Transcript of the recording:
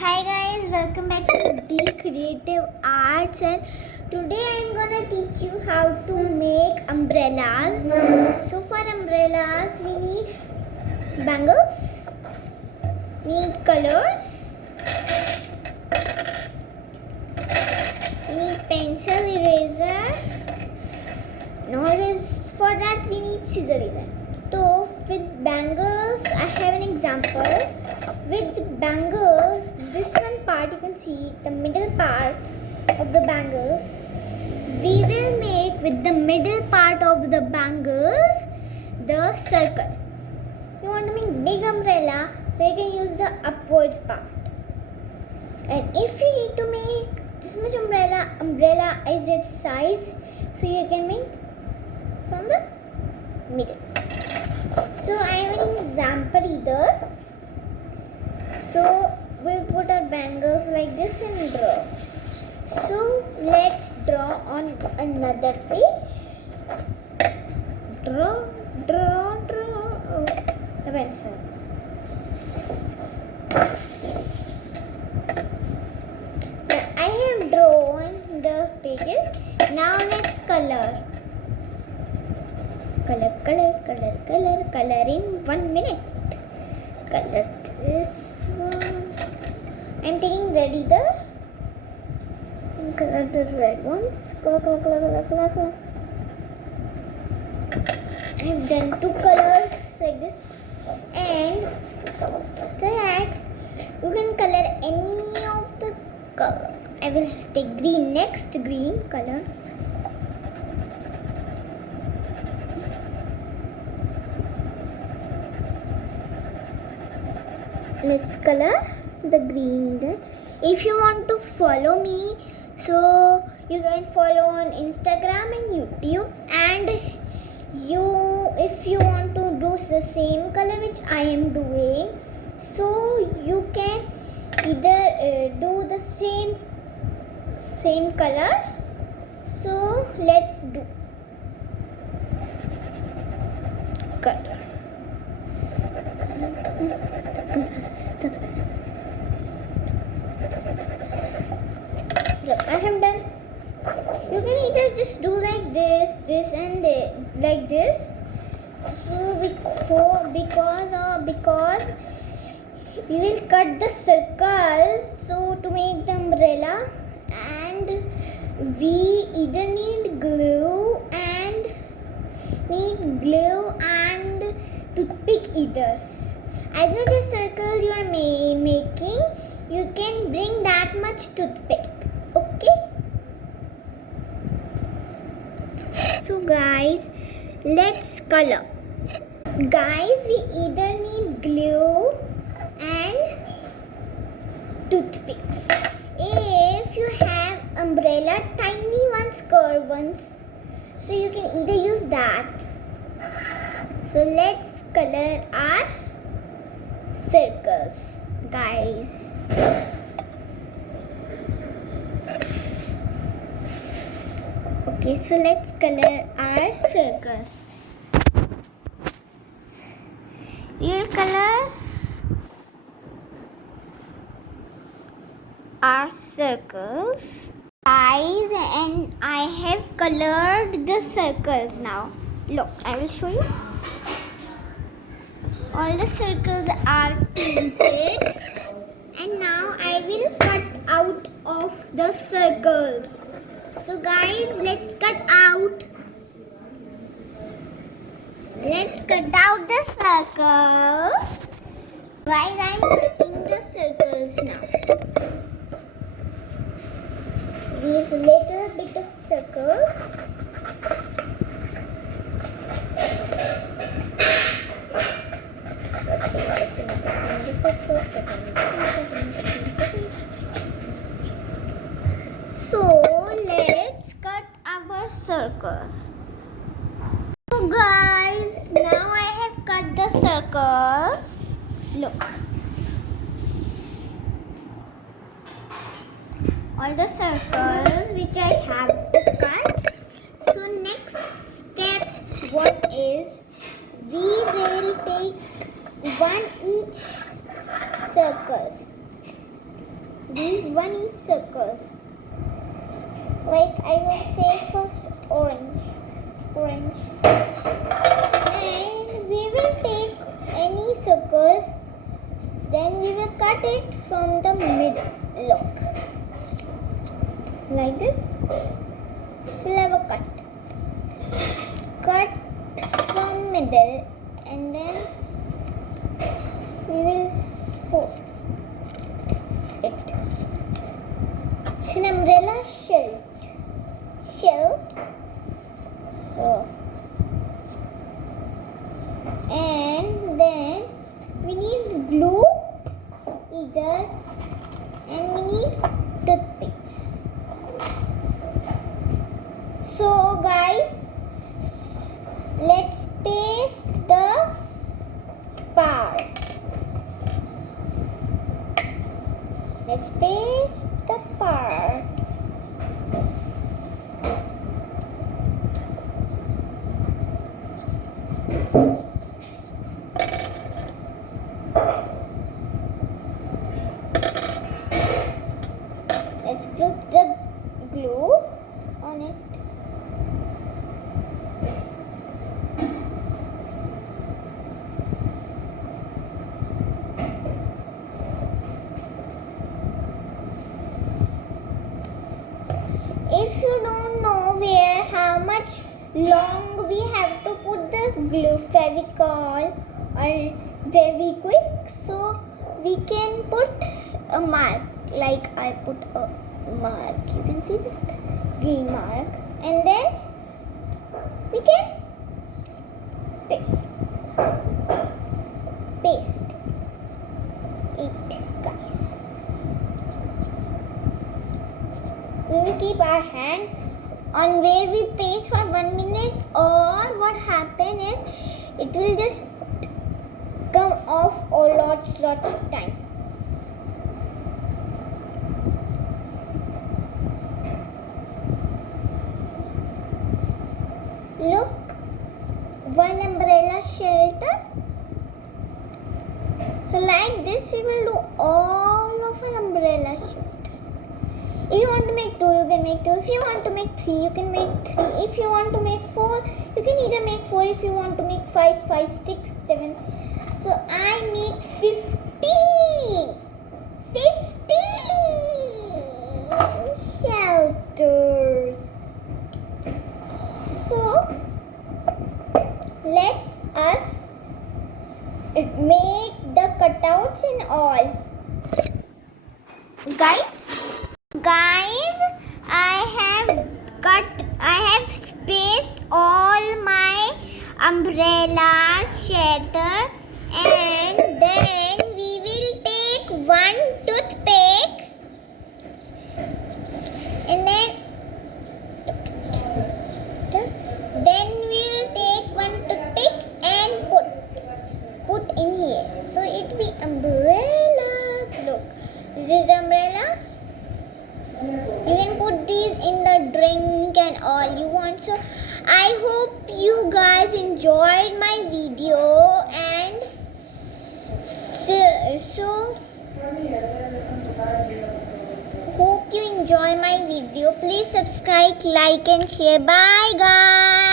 Hi guys, welcome back to The Creative Arts, and today I'm gonna teach you how to make umbrellas. So for umbrellas we need bangles, we need colors, we need pencil, eraser. Nowadays for that we need scissors. So with bangles I have an example. With bangles, this one part you can see the middle part of the bangles. We will make with the middle part of the bangles the circle. You want to make big umbrella, so you can use the upwards part. And if you need to make this much umbrella is its size, so you can make from the middle. So I have an example either. So we'll put our bangles like this and draw. So let's draw on another page. Draw. Oh, the pencil. Now I have drawn the pages. Now let's color. Color in 1 minute. Color this one. I'm taking red either. And color the red ones. Color. I've done 2 colors like this. And after that, you can color any of the color. I will take green next. Green color. Let's color the green either. If you want to follow me, so you can follow on Instagram and YouTube, and if you want to do the same color which I am doing, so you can either do the same color. So let's do color. I have done. You can either just do like this and like this. So because we will cut the circle so to make the umbrella, and we either need glue and toothpick either. As much as circle you are making, you can bring that much toothpick. Okay. So guys, let's color. Guys, we either need glue and toothpicks. If you have umbrella, tiny ones, curved ones, so you can either use that. So let's color our circles, guys. Okay, so let's color our circles. We will color our circles, guys, and I have colored the circles now. Look, I will show you. All the circles are painted, and now I will cut out of the circles. So guys, let's cut out. Let's cut out the circles. Guys, I'm cutting the circles now. These little bit of circles. So let's cut our circles. So guys, now I have cut the circles. Look. All the circles which I have cut. So next step, what is, we will take one each circles. these one each circles. Like I will take first orange, and we will take any circle. Then we will cut it from the middle. Look, like this. We'll have a cut from middle, and then we will fold it. It's an umbrella shell. So, and then we need glue either, and we need toothpicks. So guys, let's paste the part. Let's paste the part. Let's put the glue on it. If you don't know how much long we have to put the glue, Fevicol or Fevikwik, so we can put a mark. Like I put a mark. You can see this green mark, and then we can paste it, guys. We will keep our hand on where we paste for 1 minute, or what happen is it will just come off or lots of time. Look, one umbrella shelter. So like this we will do all of an umbrella shelter. If you want to make 2, you can make 2. If you want to make 3, you can make 3. If you want to make 4, you can either make 4. If you want to make 5, 6, 7. So I make 15 shelters. So let's us make the cutouts and all. Guys, I have spaced all my umbrellas, shelter, and then we will take one toothpick, and then we'll take one toothpick and put in here. So it will be umbrellas. Look, this is the umbrella. You can put these in the drink and all you want. So I hope you guys enjoyed my video, and so hope you enjoy my video. Please subscribe, like and share. Bye guys.